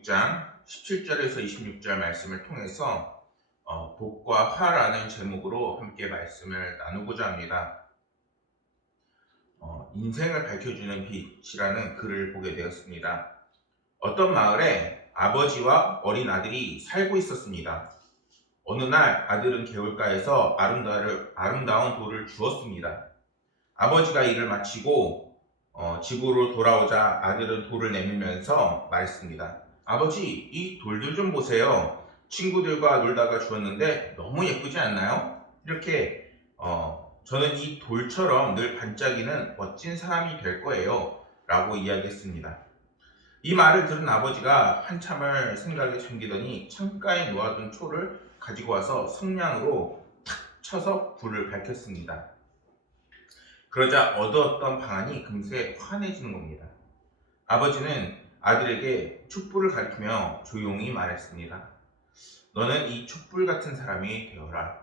6장 17절에서 26절 말씀을 통해서 복과 화라는 제목으로 함께 말씀을 나누고자 합니다. 인생을 밝혀주는 빛이라는 글을 보게 되었습니다. 어떤 마을에 아버지와 어린 아들이 살고 있었습니다. 어느 날 아들은 개울가에서 아름다운 돌을 주었습니다. 아버지가 일을 마치고 집으로 돌아오자 아들은 돌을 내밀면서 말했습니다. 아버지, 이 돌들 좀 보세요. 친구들과 놀다가 주었는데 너무 예쁘지 않나요? 이렇게 저는 이 돌처럼 늘 반짝이는 멋진 사람이 될 거예요 라고 이야기했습니다. 이 말을 들은 아버지가 한참을 생각에 잠기더니 창가에 놓아둔 초를 가지고 와서 성냥으로 탁 쳐서 불을 밝혔습니다. 그러자 얻었던 방안이 금세 환해지는 겁니다. 아버지는 아들에게 촛불을 가리키며 조용히 말했습니다. 너는 이 촛불 같은 사람이 되어라.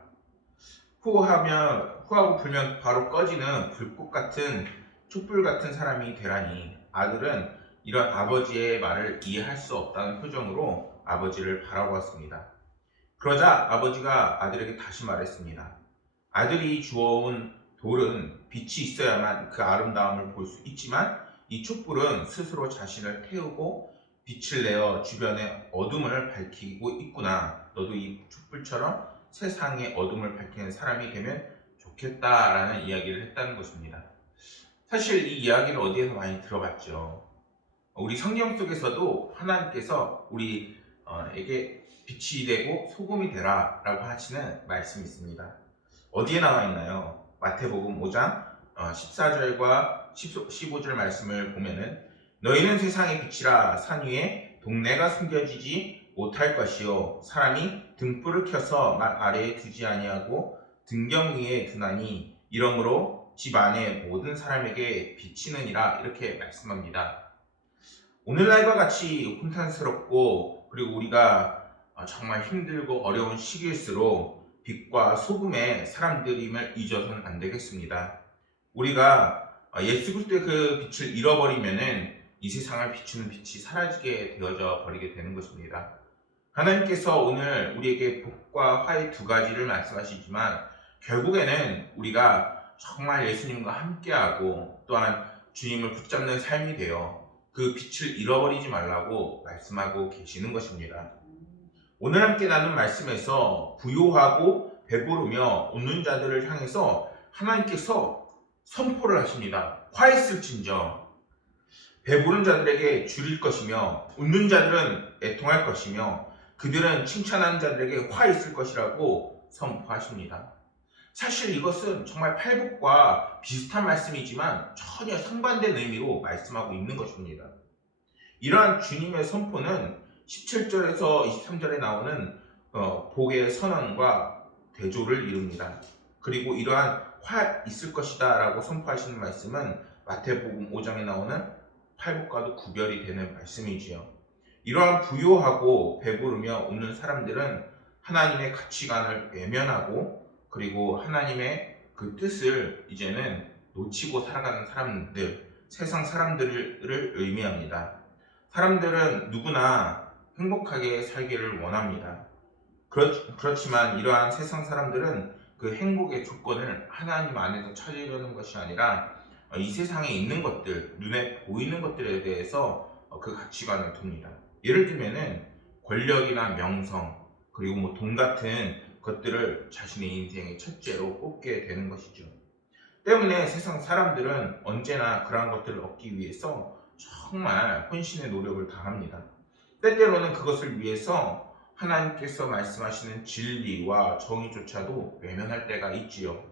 후하고 불면 바로 꺼지는 불꽃 같은 촛불 같은 사람이 되라니. 아들은 이런 아버지의 말을 이해할 수 없다는 표정으로 아버지를 바라보았습니다. 그러자 아버지가 아들에게 다시 말했습니다. 아들이 주워온 돌은 빛이 있어야만 그 아름다움을 볼 수 있지만 이 촛불은 스스로 자신을 태우고 빛을 내어 주변의 어둠을 밝히고 있구나. 너도 이 촛불처럼 세상의 어둠을 밝히는 사람이 되면 좋겠다라는 이야기를 했다는 것입니다. 사실 이 이야기를 어디에서 많이 들어봤죠. 우리 성경 속에서도 하나님께서 우리에게 빛이 되고 소금이 되라 라고 하시는 말씀이 있습니다. 어디에 나와 있나요? 마태복음 5장 14절과 15절 말씀을 보면은 너희는 세상의 빛이라. 산 위에 동네가 숨겨지지 못할 것이요 사람이 등불을 켜서 막 아래에 두지 아니하고 등경 위에 두나니 이러므로 집 안에 모든 사람에게 비치느니라. 이렇게 말씀합니다. 오늘날과 같이 혼란스럽고 그리고 우리가 정말 힘들고 어려운 시기일수록 빛과 소금의 사람들임을 잊어서는 안 되겠습니다. 우리가 예수 그리스도의 그 빛을 잃어버리면은 이 세상을 비추는 빛이 사라지게 되어져 버리게 되는 것입니다. 하나님께서 오늘 우리에게 복과 화의 두 가지를 말씀하시지만 결국에는 우리가 정말 예수님과 함께하고 또한 주님을 붙잡는 삶이 되어 그 빛을 잃어버리지 말라고 말씀하고 계시는 것입니다. 오늘 함께 나눈 말씀에서 부요하고 배부르며 웃는 자들을 향해서 하나님께서 선포를 하십니다. 화했을진저. 배부른 자들에게 줄일 것이며 웃는 자들은 애통할 것이며 그들은 칭찬하는 자들에게 화 있을 것이라고 선포하십니다. 사실 이것은 정말 팔복과 비슷한 말씀이지만 전혀 상반된 의미로 말씀하고 있는 것입니다. 이러한 주님의 선포는 17절에서 23절에 나오는 복의 선언과 대조를 이룹니다. 그리고 이러한 화 있을 것이다 라고 선포하시는 말씀은 마태복음 5장에 나오는 팔복과도 구별이 되는 말씀이지요. 이러한 부요하고 배부르며 웃는 사람들은 하나님의 가치관을 외면하고 그리고 하나님의 그 뜻을 이제는 놓치고 살아가는 사람들, 세상 사람들을 의미합니다. 사람들은 누구나 행복하게 살기를 원합니다. 그렇지만 이러한 세상 사람들은 그 행복의 조건을 하나님 안에서 찾으려는 것이 아니라 이 세상에 있는 것들, 눈에 보이는 것들에 대해서 그 가치관을 둡니다. 예를 들면은 권력이나 명성, 그리고 돈 같은 것들을 자신의 인생의 첫째로 꼽게 되는 것이죠. 때문에 세상 사람들은 언제나 그러한 것들을 얻기 위해서 정말 혼신의 노력을 다합니다. 때때로는 그것을 위해서 하나님께서 말씀하시는 진리와 정의조차도 외면할 때가 있지요.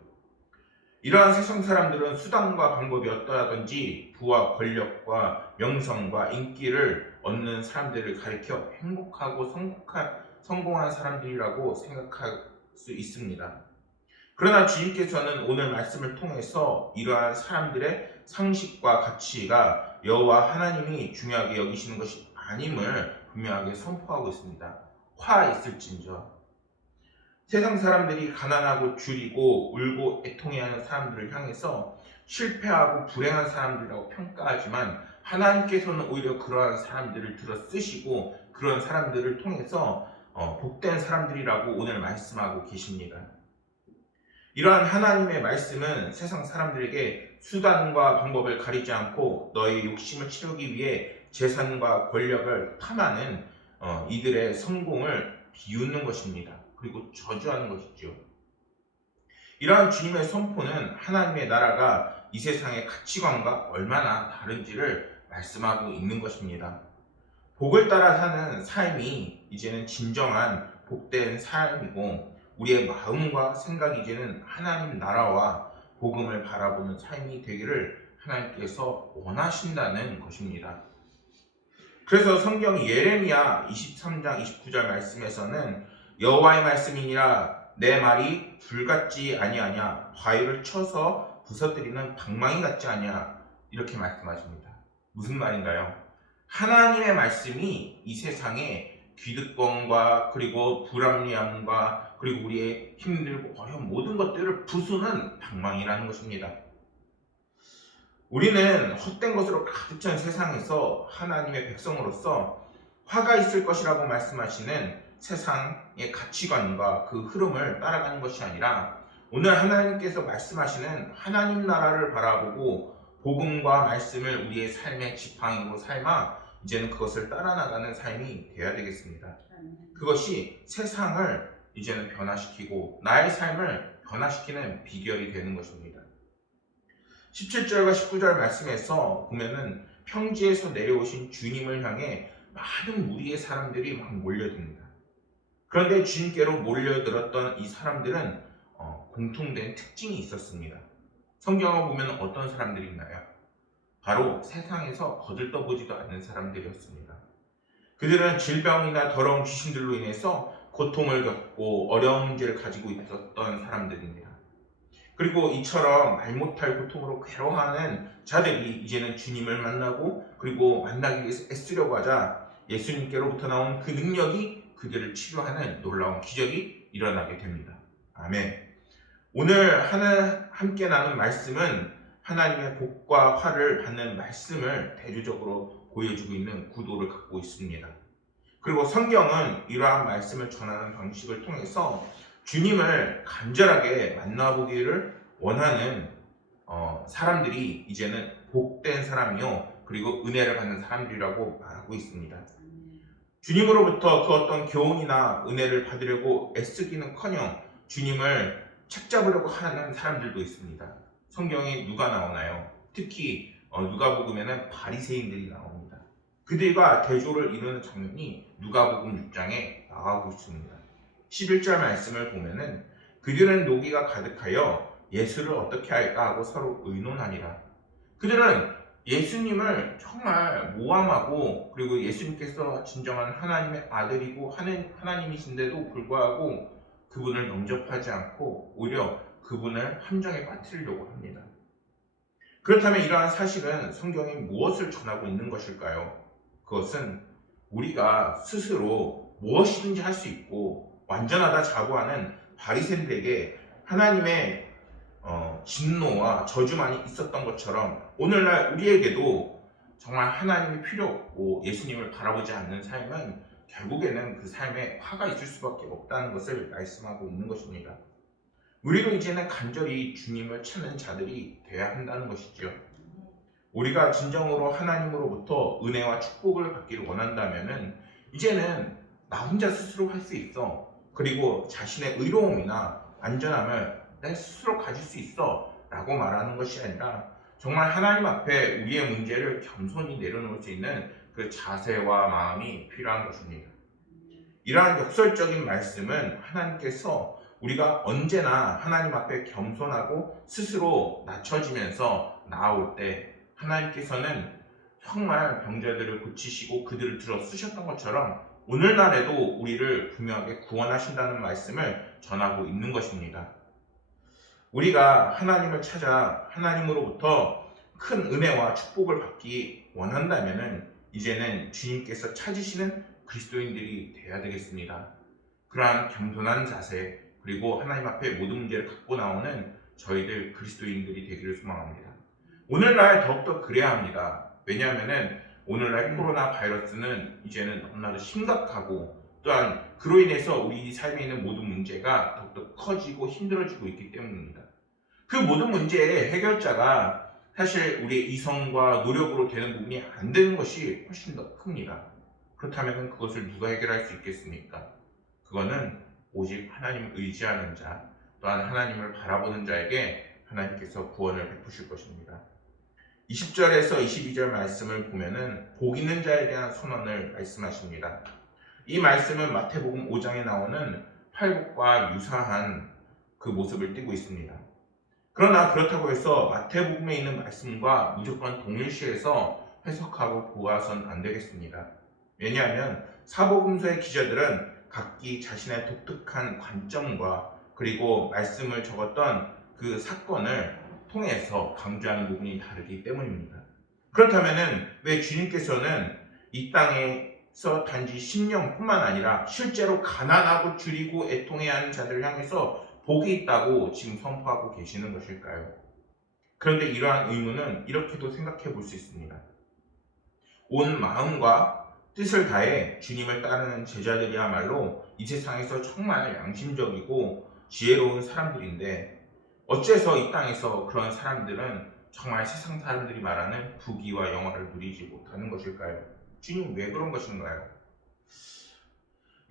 이러한 세상 사람들은 수단과 방법이 어떠하든지 부와 권력과 명성과 인기를 얻는 사람들을 가리켜 행복하고 성공한 사람들이라고 생각할 수 있습니다. 그러나 주님께서는 오늘 말씀을 통해서 이러한 사람들의 상식과 가치가 여호와 하나님이 중요하게 여기시는 것이 아님을 분명하게 선포하고 있습니다. 화 있을진저. 세상 사람들이 가난하고 줄이고 울고 애통해하는 사람들을 향해서 실패하고 불행한 사람들이라고 평가하지만 하나님께서는 오히려 그러한 사람들을 들어 쓰시고 그런 사람들을 통해서 복된 사람들이라고 오늘 말씀하고 계십니다. 이러한 하나님의 말씀은 세상 사람들에게 수단과 방법을 가리지 않고 너의 욕심을 채우기 위해 재산과 권력을 탐하는 이들의 성공을 비웃는 것입니다. 그리고 저주하는 것이죠. 이러한 주님의 선포는 하나님의 나라가 이 세상의 가치관과 얼마나 다른지를 말씀하고 있는 것입니다. 복을 따라 사는 삶이 이제는 진정한 복된 삶이고, 우리의 마음과 생각이 이제는 하나님 나라와 복음을 바라보는 삶이 되기를 하나님께서 원하신다는 것입니다. 그래서 성경 예레미야 23장 29절 말씀에서는 여호와의 말씀이니라 내 말이 불같지 아니하냐 바위를 쳐서 부서뜨리는 방망이 같지 아니냐, 이렇게 말씀하십니다. 무슨 말인가요? 하나님의 말씀이 이 세상에 기득권과 그리고 불합리함과 그리고 우리의 힘들고 어려운 모든 것들을 부수는 방망이라는 것입니다. 우리는 헛된 것으로 가득 찬 세상에서 하나님의 백성으로서 화가 있을 것이라고 말씀하시는 세상의 가치관과 그 흐름을 따라가는 것이 아니라, 오늘 하나님께서 말씀하시는 하나님 나라를 바라보고 복음과 말씀을 우리의 삶의 지팡이로 삼아 이제는 그것을 따라나가는 삶이 되어야 되겠습니다. 그것이 세상을 이제는 변화시키고 나의 삶을 변화시키는 비결이 되는 것입니다. 17절과 19절 말씀에서 보면은 평지에서 내려오신 주님을 향해 많은 무리의 사람들이 막 몰려듭니다. 그런데 주님께로 몰려들었던 이 사람들은 공통된 특징이 있었습니다. 성경을 보면 어떤 사람들이 있나요? 바로 세상에서 거들떠보지도 않는 사람들이었습니다. 그들은 질병이나 더러운 귀신들로 인해서 고통을 겪고 어려운 문제를 가지고 있었던 사람들입니다. 그리고 이처럼 말 못할 고통으로 괴로워하는 자들이 이제는 주님을 만나고 그리고 만나기 위해서 애쓰려고 하자 예수님께로부터 나온 그 능력이 그들을 치료하는 놀라운 기적이 일어나게 됩니다. 아멘. 오늘 함께 나눈 말씀은 하나님의 복과 화를 받는 말씀을 대조적으로 보여주고 있는 구도를 갖고 있습니다. 그리고 성경은 이러한 말씀을 전하는 방식을 통해서 주님을 간절하게 만나보기를 원하는 사람들이 이제는 복된 사람이요 그리고 은혜를 받는 사람들이라고 말하고 있습니다. 주님으로부터 그 어떤 교훈이나 은혜를 받으려고 애쓰기는커녕 주님을 책잡으려고 하는 사람들도 있습니다. 성경에 누가 나오나요? 특히 누가복음에는 바리새인들이 나옵니다. 그들과 대조를 이루는 장면이 누가복음 6장에 나오고 있습니다. 11절 말씀을 보면은 그들은 노기가 가득하여 예수를 어떻게 할까 하고 서로 의논하니라. 그들은 예수님을 정말 모함하고 그리고 예수님께서 진정한 하나님의 아들이고 하나님이신데도 불구하고 그분을 영접하지 않고 오히려 그분을 함정에 빠뜨리려고 합니다. 그렇다면 이러한 사실은 성경이 무엇을 전하고 있는 것일까요? 그것은 우리가 스스로 무엇이든지 할 수 있고 완전하다 자부하는 바리새인들에게 하나님의 진노와 저주만이 있었던 것처럼 오늘날 우리에게도 정말 하나님이 필요 없고 예수님을 바라보지 않는 삶은 결국에는 그 삶에 화가 있을 수밖에 없다는 것을 말씀하고 있는 것입니다. 우리도 이제는 간절히 주님을 찾는 자들이 되어야 한다는 것이죠. 우리가 진정으로 하나님으로부터 은혜와 축복을 받기를 원한다면은 이제는 나 혼자 스스로 할 수 있어. 그리고 자신의 의로움이나 안전함을 내 스스로 가질 수 있어 라고 말하는 것이 아니라 정말 하나님 앞에 우리의 문제를 겸손히 내려놓을 수 있는 그 자세와 마음이 필요한 것입니다. 이러한 역설적인 말씀은 하나님께서 우리가 언제나 하나님 앞에 겸손하고 스스로 낮춰지면서 나아올 때 하나님께서는 정말 병자들을 고치시고 그들을 들어 쓰셨던 것처럼 오늘날에도 우리를 분명하게 구원하신다는 말씀을 전하고 있는 것입니다. 우리가 하나님을 찾아 하나님으로부터 큰 은혜와 축복을 받기 원한다면 이제는 주님께서 찾으시는 그리스도인들이 되어야 되겠습니다. 그러한 겸손한 자세 그리고 하나님 앞에 모든 문제를 갖고 나오는 저희들 그리스도인들이 되기를 소망합니다. 오늘날 더욱더 그래야 합니다. 왜냐하면 오늘날 코로나 바이러스는 이제는 너무나도 심각하고 또한 그로 인해서 우리 삶에 있는 모든 문제가 더욱더 커지고 힘들어지고 있기 때문입니다. 그 모든 문제의 해결자가 사실 우리의 이성과 노력으로 되는 부분이 안 되는 것이 훨씬 더 큽니다. 그렇다면 그것을 누가 해결할 수 있겠습니까? 그거는 오직 하나님을 의지하는 자, 또한 하나님을 바라보는 자에게 하나님께서 구원을 베푸실 것입니다. 20절에서 22절 말씀을 보면은 복 있는 자에 대한 선언을 말씀하십니다. 이 말씀은 마태복음 5장에 나오는 팔복과 유사한 그 모습을 띠고 있습니다. 그러나 그렇다고 해서 마태복음에 있는 말씀과 무조건 동일시해서 해석하고 보아서는 안 되겠습니다. 왜냐하면 사복음서의 기자들은 각기 자신의 독특한 관점과 그리고 말씀을 적었던 그 사건을 통해서 강조하는 부분이 다르기 때문입니다. 그렇다면 왜 주님께서는 이 땅에서 단지 심령뿐만 아니라 실제로 가난하고 줄이고 애통해야 하는 자들을 향해서 복이 있다고 지금 선포하고 계시는 것일까요? 그런데 이러한 의문은 이렇게도 생각해 볼 수 있습니다. 온 마음과 뜻을 다해 주님을 따르는 제자들이야말로 이 세상에서 정말 양심적이고 지혜로운 사람들인데 어째서 이 땅에서 그런 사람들은 정말 세상 사람들이 말하는 부귀와 영화를 누리지 못하는 것일까요? 주님 왜 그런 것인가요?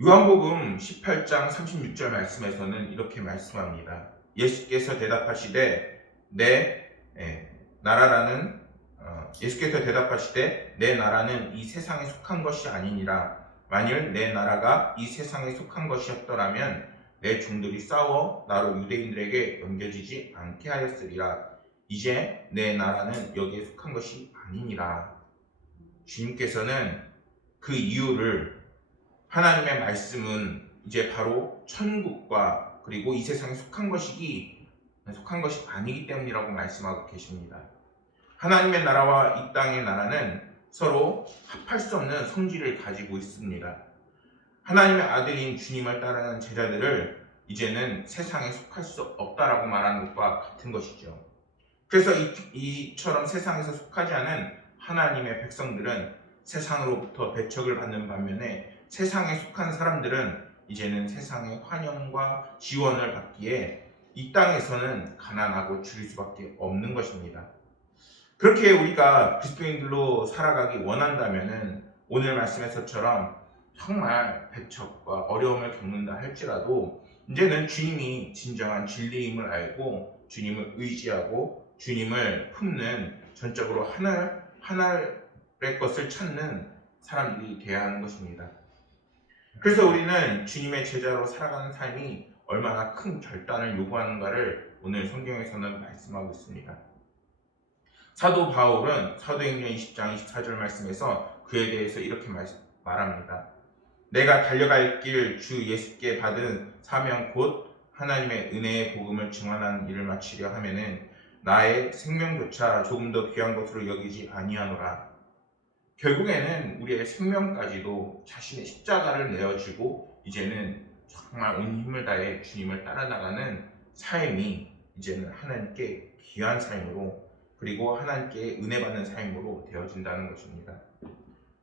요한복음 18장 36절 말씀에서는 이렇게 말씀합니다. 예수께서 대답하시되 내 나라는 이 세상에 속한 것이 아니니라. 만일 내 나라가 이 세상에 속한 것이었더라면 내 종들이 싸워 나로 유대인들에게 넘겨지지 않게 하였으리라. 이제 내 나라는 여기에 속한 것이 아니니라. 주님께서는 그 이유를 하나님의 말씀은 이제 바로 천국과 그리고 이 세상에 속한 것이 아니기 때문이라고 말씀하고 계십니다. 하나님의 나라와 이 땅의 나라는 서로 합할 수 없는 성질을 가지고 있습니다. 하나님의 아들인 주님을 따르는 제자들을 이제는 세상에 속할 수 없다라고 말하는 것과 같은 것이죠. 그래서 이처럼 세상에서 속하지 않은 하나님의 백성들은 세상으로부터 배척을 받는 반면에 세상에 속한 사람들은 이제는 세상의 환영과 지원을 받기에 이 땅에서는 가난하고 줄일 수밖에 없는 것입니다. 그렇게 우리가 그리스도인들로 살아가기 원한다면 오늘 말씀에서처럼 정말 배척과 어려움을 겪는다 할지라도 이제는 주님이 진정한 진리임을 알고 주님을 의지하고 주님을 품는 전적으로 하나의 것을 찾는 사람들이 되어야 하는 것입니다. 그래서 우리는 주님의 제자로 살아가는 삶이 얼마나 큰 결단을 요구하는가를 오늘 성경에서는 말씀하고 있습니다. 사도 바울은 사도행전 20장 24절 말씀에서 그에 대해서 이렇게 말합니다. 내가 달려갈 길 주 예수께 받은 사명 곧 하나님의 은혜의 복음을 증언하는 일을 마치려 하면은 나의 생명조차 조금 더 귀한 것으로 여기지 아니하노라. 결국에는 우리의 생명까지도 자신의 십자가를 내어주고 이제는 정말 온 힘을 다해 주님을 따라나가는 삶이 이제는 하나님께 귀한 삶으로 그리고 하나님께 은혜 받는 삶으로 되어진다는 것입니다.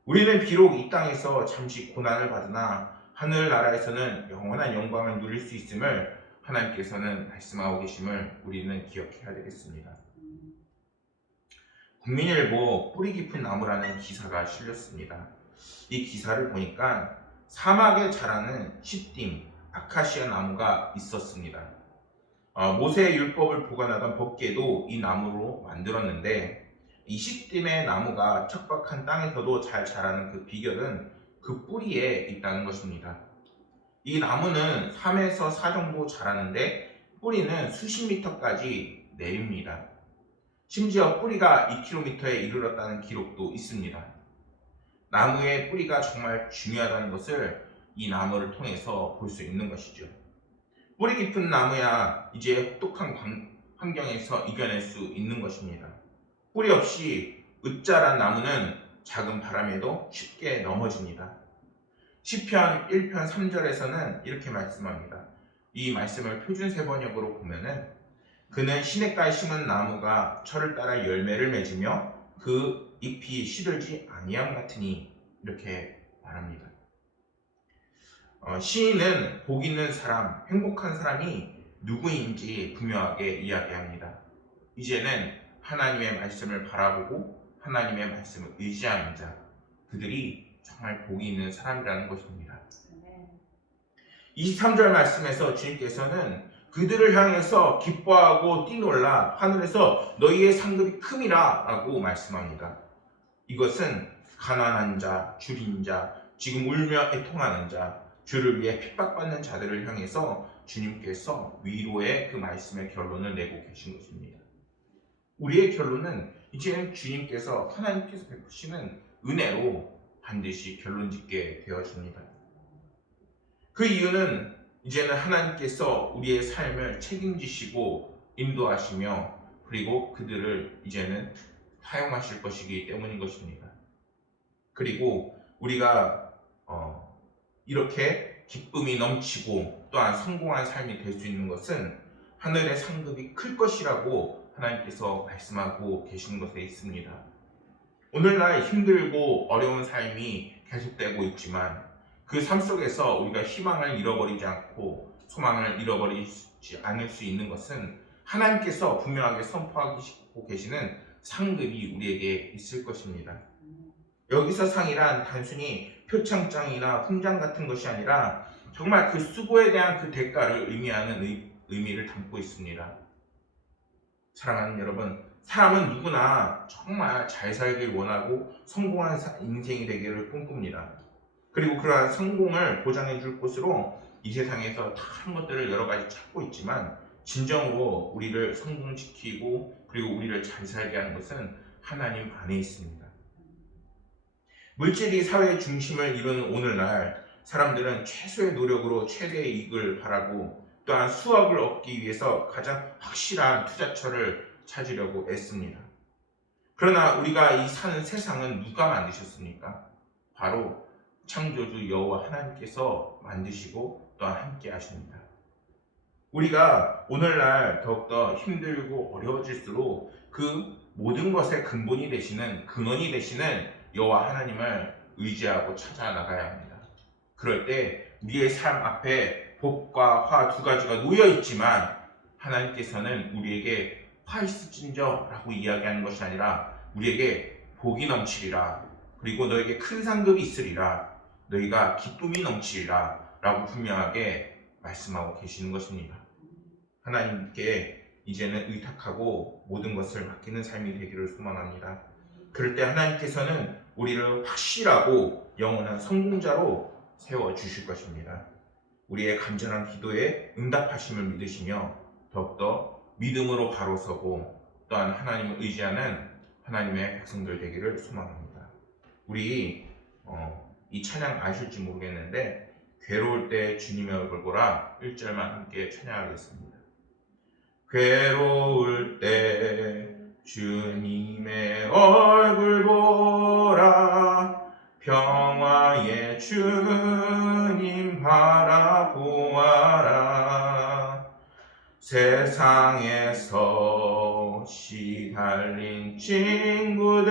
우리는 비록 이 땅에서 잠시 고난을 받으나 하늘나라에서는 영원한 영광을 누릴 수 있음을 하나님께서는 말씀하고 계심을 우리는 기억해야 되겠습니다. 국민일보 뿌리 깊은 나무라는 기사가 실렸습니다. 이 기사를 보니까 사막에 자라는 시딤, 아카시아 나무가 있었습니다. 모세의 율법을 보관하던 법궤도 이 나무로 만들었는데 이 시딤의 나무가 척박한 땅에서도 잘 자라는 그 비결은 그 뿌리에 있다는 것입니다. 이 나무는 3에서 4 정도 자라는데 뿌리는 수십 미터까지 내립니다. 심지어 뿌리가 2km에 이르렀다는 기록도 있습니다. 나무의 뿌리가 정말 중요하다는 것을 이 나무를 통해서 볼 수 있는 것이죠. 뿌리 깊은 나무야 이제 혹독한 환경에서 이겨낼 수 있는 것입니다. 뿌리 없이 으짜란 나무는 작은 바람에도 쉽게 넘어집니다. 시편 1편 3절에서는 이렇게 말씀합니다. 이 말씀을 표준세 번역으로 보면은 그는 시냇가에 심은 나무가 철을 따라 열매를 맺으며 그 잎이 시들지 아니함 같으니 이렇게 말합니다. 시인은 복 있는 사람, 행복한 사람이 누구인지 분명하게 이야기합니다. 이제는 하나님의 말씀을 바라보고 하나님의 말씀을 의지하는 자, 그들이 정말 복이 있는 사람이라는 것입니다. 23절 말씀에서 주님께서는 그들을 향해서 기뻐하고 뛰놀라 하늘에서 너희의 상급이 큼이라 라고 말씀합니다. 이것은 가난한 자, 줄인 자, 지금 울며 애통하는 자, 주를 위해 핍박받는 자들을 향해서 주님께서 위로의 그 말씀의 결론을 내고 계신 것입니다. 우리의 결론은 이제는 주님께서 하나님께서 베푸시는 은혜로 반드시 결론짓게 되어집니다. 그 이유는 이제는 하나님께서 우리의 삶을 책임지시고 인도하시며 그리고 그들을 이제는 사용하실 것이기 때문인 것입니다. 그리고 우리가 이렇게 기쁨이 넘치고 또한 성공한 삶이 될 수 있는 것은 하늘의 상급이 클 것이라고 하나님께서 말씀하고 계시는 것에 있습니다. 오늘날 힘들고 어려운 삶이 계속되고 있지만 그 삶 속에서 우리가 희망을 잃어버리지 않고 소망을 잃어버리지 않을 수 있는 것은 하나님께서 분명하게 선포하고 계시는 상급이 우리에게 있을 것입니다. 여기서 상이란 단순히 표창장이나 훈장 같은 것이 아니라 정말 그 수고에 대한 그 대가를 의미하는 의미를 담고 있습니다. 사랑하는 여러분, 사람은 누구나 정말 잘 살길 원하고 성공한 인생이 되기를 꿈꿉니다. 그리고 그러한 성공을 보장해 줄 곳으로 이 세상에서 다른 것들을 여러 가지 찾고 있지만 진정으로 우리를 성공시키고 그리고 우리를 잘 살게 하는 것은 하나님 안에 있습니다. 물질이 사회의 중심을 이루는 오늘날 사람들은 최소의 노력으로 최대의 이익을 바라고 또한 수확을 얻기 위해서 가장 확실한 투자처를 찾으려고 애씁니다. 그러나 우리가 이 사는 세상은 누가 만드셨습니까? 바로 창조주 여호와 하나님께서 만드시고 또한 함께 하십니다. 우리가 오늘날 더욱더 힘들고 어려워질수록 그 모든 것의 근본이 되시는 근원이 되시는 여호와 하나님을 의지하고 찾아 나가야 합니다. 그럴 때 우리의 삶 앞에 복과 화 두 가지가 놓여 있지만 하나님께서는 우리에게 화 있을진저 라고 이야기하는 것이 아니라 우리에게 복이 넘치리라, 그리고 너에게 큰 상급이 있으리라, 너희가 기쁨이 넘치리라 라고 분명하게 말씀하고 계시는 것입니다. 하나님께 이제는 의탁하고 모든 것을 맡기는 삶이 되기를 소망합니다. 그럴 때 하나님께서는 우리를 확실하고 영원한 성공자로 세워주실 것입니다. 우리의 간절한 기도에 응답하심을 믿으시며 더욱더 믿음으로 바로 서고 또한 하나님을 의지하는 하나님의 백성들 되기를 소망합니다. 우리 이 찬양 아실지 모르겠는데 괴로울 때 주님의 얼굴 보라 1절만 함께 찬양하겠습니다. 괴로울 때 주님의 얼굴 보라 평화의 주님 바라보아라 세상에서 시달린 친구들아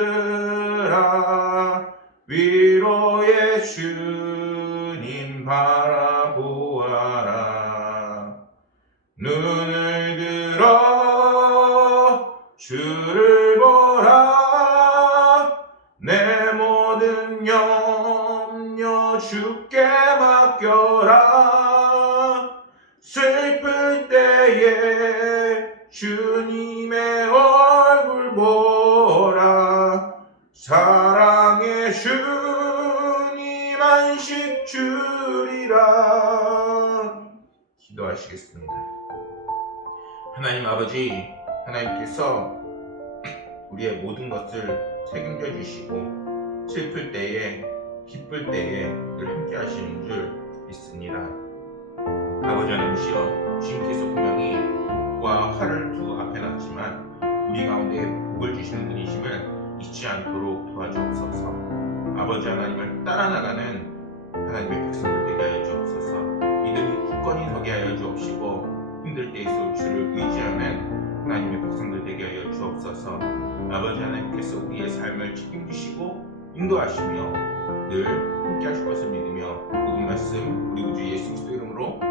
위로의 주님 바라보아라 눈을 들어 주를 보라 내 모든 염려 주께 맡겨라 슬플 때에 주님의 얼굴 보라 사랑의 주님 안식 주리라. 기도하시겠습니다. 하나님 아버지, 하나님께서 우리의 모든 것을 책임져 주시고 슬플 때에 기쁠 때에 늘 함께 하시는 줄 믿습니다. 아버지 하나님이시여, 주님께서 분명히 복과 화를 두 앞에 놨지만 우리 가운데 복을 주시는 분이심을 잊지 않도록 도와주옵소서. 아버지 하나님을 따라 나가는 하나님의 백성들 되게 하여 주옵소서. 믿음이 굳건히 서게 하여 주옵시고 힘들 때일수록 주를 의지하는 하나님의 백성들 되게 하여 주옵소서. 아버지 하나님께서 우리의 삶을 삶을 책임지시고 인도하시며 늘 함께 하실 것을 믿으며 모든 말씀 우리 구주 예수 그리스도 이름으로